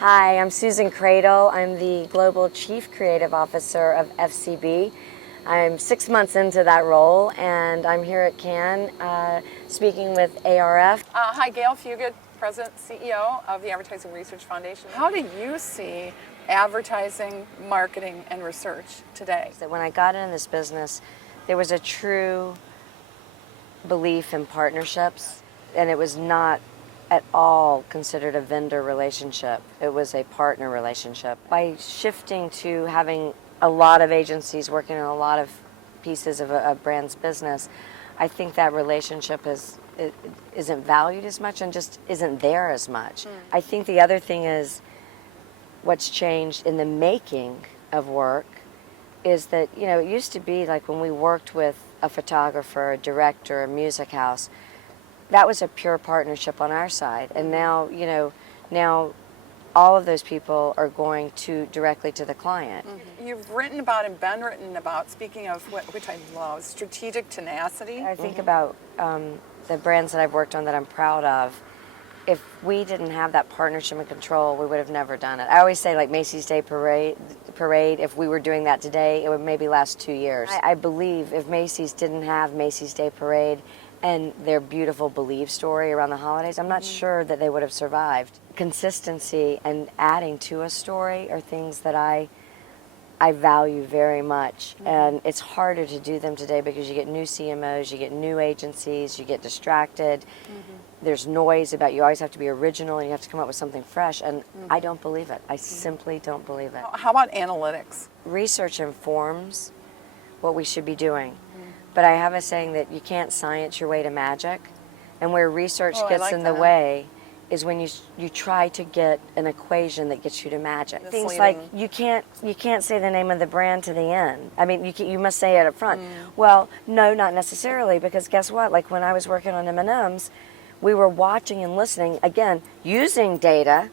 Hi, I'm Susan Credle. I'm the Global Chief Creative Officer of FCB. I'm 6 months into that role, and I'm here at Cannes speaking with ARF. Hi, Gayle, Fuguitt, President and CEO of the Advertising Research Foundation. How do you see advertising, marketing, and research today? When I got into this business, there was a true belief in partnerships, and it was not at all considered a vendor relationship. It was a partner relationship. By shifting to having a lot of agencies working on a lot of pieces of a brand's business, I think that relationship isn't valued as much and just isn't there as much. I think the other thing is what's changed in the making of work is that, it used to be like when we worked with a photographer, a director, a music house, that was a pure partnership on our side. And now, now all of those people are going directly to the client. You've written about and been written about, speaking of which I love, strategic tenacity. I think about the brands that I've worked on that I'm proud of. If we didn't have that partnership and control, we would have never done it. I always say, like Macy's Day Parade, if we were doing that today, it would maybe last 2 years. I believe if Macy's didn't have Macy's Day Parade and their beautiful Believe story around the holidays, I'm not sure that they would have survived. Consistency and adding to a story are things that I value very much, and it's harder to do them today because you get new CMOs, you get new agencies, you get distracted. There's noise about you always have to be original and you have to come up with something fresh, and I don't believe it. I simply don't believe it. How about analytics? Research informs what we should be doing. But I have a saying that you can't science your way to magic, and where research gets in the way is when you try to get an equation that gets you to magic. Things like you can't say the name of the brand to the end. I mean, you must say it up front. Well, no, not necessarily, because guess what? Like when I was working on M&Ms, we were watching and listening, again, using data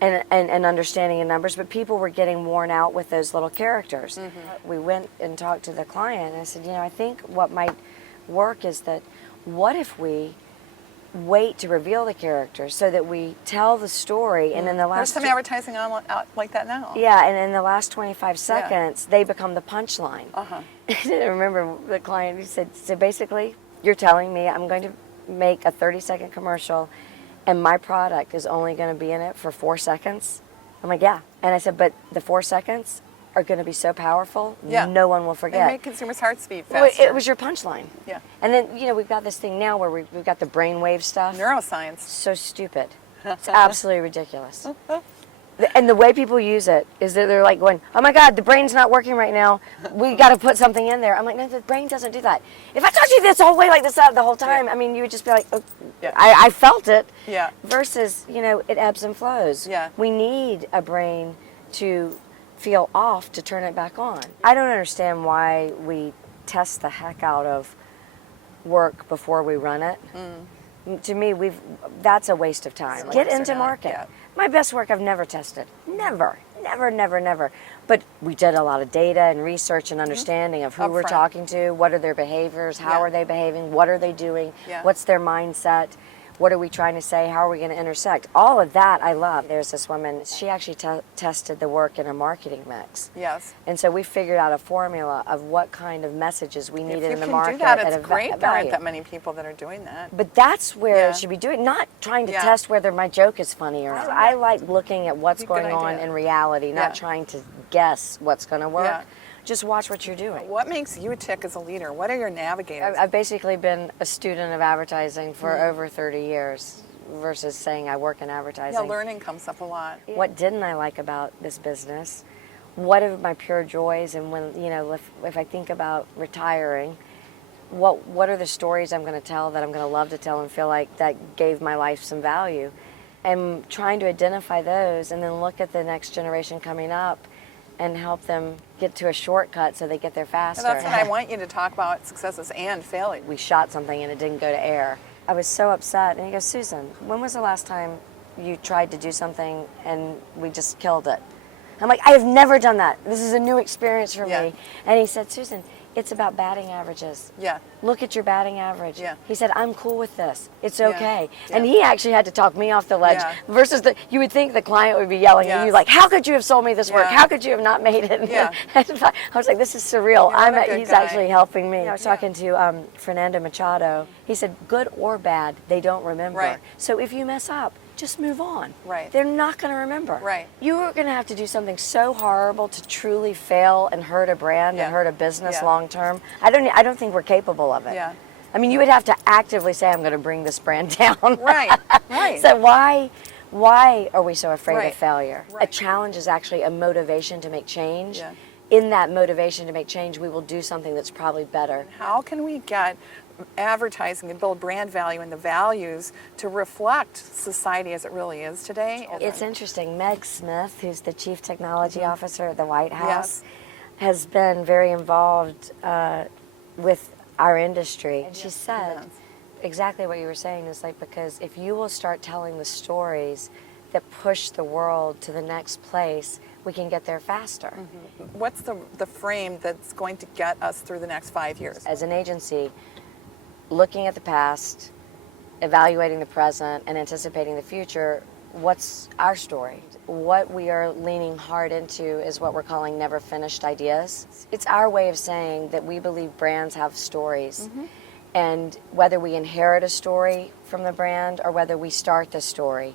and understanding in numbers, but people were getting worn out with those little characters. We went and talked to the client, and I said, I think what might work is that what if we wait to reveal the characters so that we tell the story, and in the last... There's some advertising out like that now. Yeah, and in the last 25 seconds, they become the punchline. I remember the client who said, so basically, you're telling me I'm going to make a 30-second commercial and my product is only going to be in it for 4 seconds? I'm like, yeah. And I said, but the 4 seconds are going to be so powerful, no one will forget. They make consumers' hearts beat faster. Well, it was your punchline. Yeah. And then, we've got this thing now where we've got the brainwave stuff. Neuroscience. So stupid. It's absolutely ridiculous. And the way people use it is that they're like going, oh my God, the brain's not working right now. We got to put something in there. I'm like, no, the brain doesn't do that. If I told you this the whole way like this the whole time, I mean, you would just be like, oh, I felt it. Yeah. Versus, it ebbs and flows. Yeah. We need a brain to feel off to turn it back on. I don't understand why we test the heck out of work before we run it. To me, that's a waste of time. Get into market. Yeah. My best work I've never tested. Never. But we did a lot of data and research and understanding of who we're talking to, what are their behaviors, how are they behaving, what are they doing, what's their mindset, what are we trying to say, how are we going to intersect. All of that I love. There's this woman, she actually tested the work in a marketing mix. Yes. And so we figured out a formula of what kind of messages we needed in the market. If you can do that, it's great. There aren't that many people that are doing that. But that's where it should be doing, not trying to test whether my joke is funny or not. I like looking at what's going on in reality, not trying to guess what's going to work. Yeah. Just watch what you're doing. What makes you tick as a leader? What are your navigators? I've basically been a student of advertising for over 30 years versus saying I work in advertising. Yeah, learning comes up a lot. What didn't I like about this business? What are my pure joys? And when, if I think about retiring, what are the stories I'm going to tell that I'm going to love to tell and feel like that gave my life some value? And trying to identify those and then look at the next generation coming up and help them get to a shortcut so they get there faster. And that's what I want you to talk about, successes and failure. We shot something and it didn't go to air. I was so upset. And he goes, Susan, when was the last time you tried to do something and we just killed it? I'm like, I have never done that. This is a new experience for me. And he said, Susan, It's about batting averages. Yeah. Look at your batting average. Yeah. He said, I'm cool with this. It's Yeah. okay. Yeah. And he actually had to talk me off the ledge Yeah. versus you would think the client would be yelling at you Yes. like, how could you have sold me this work? Yeah. How could you have not made it? Yeah. I was like, this is surreal. Yeah, what a good He's guy. actually helping me. I was Yeah. talking to Fernando Machado. He said, good or bad, they don't remember. Right. So if you mess up, just move on. Right. They're not going to remember. Right. You are going to have to do something so horrible to truly fail and hurt a brand Yeah. and hurt a business Yeah. long term. I don't think we're capable of it. Yeah. I mean, you would have to actively say, I'm going to bring this brand down. Right. Right. So why are we so afraid Right. of failure? Right. A challenge is actually a motivation to make change. Yeah. In that motivation to make change, we will do something that's probably better. How can we get advertising and build brand value and the values to reflect society as it really is today? It's interesting. Meg Smith, who's the Chief Technology Officer at the White House, Yes. has been very involved with our industry. And she said Yes. exactly what you were saying is like, because if you will start telling the stories that push the world to the next place, we can get there faster. What's the frame that's going to get us through the next 5 years? As an agency, looking at the past, evaluating the present, and anticipating the future, what's our story? What we are leaning hard into is what we're calling never finished ideas. It's our way of saying that we believe brands have stories. And whether we inherit a story from the brand or whether we start the story,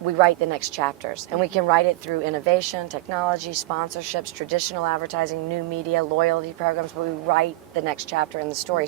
we write the next chapters. And we can write it through innovation, technology, sponsorships, traditional advertising, new media, loyalty programs, but we write the next chapter in the story.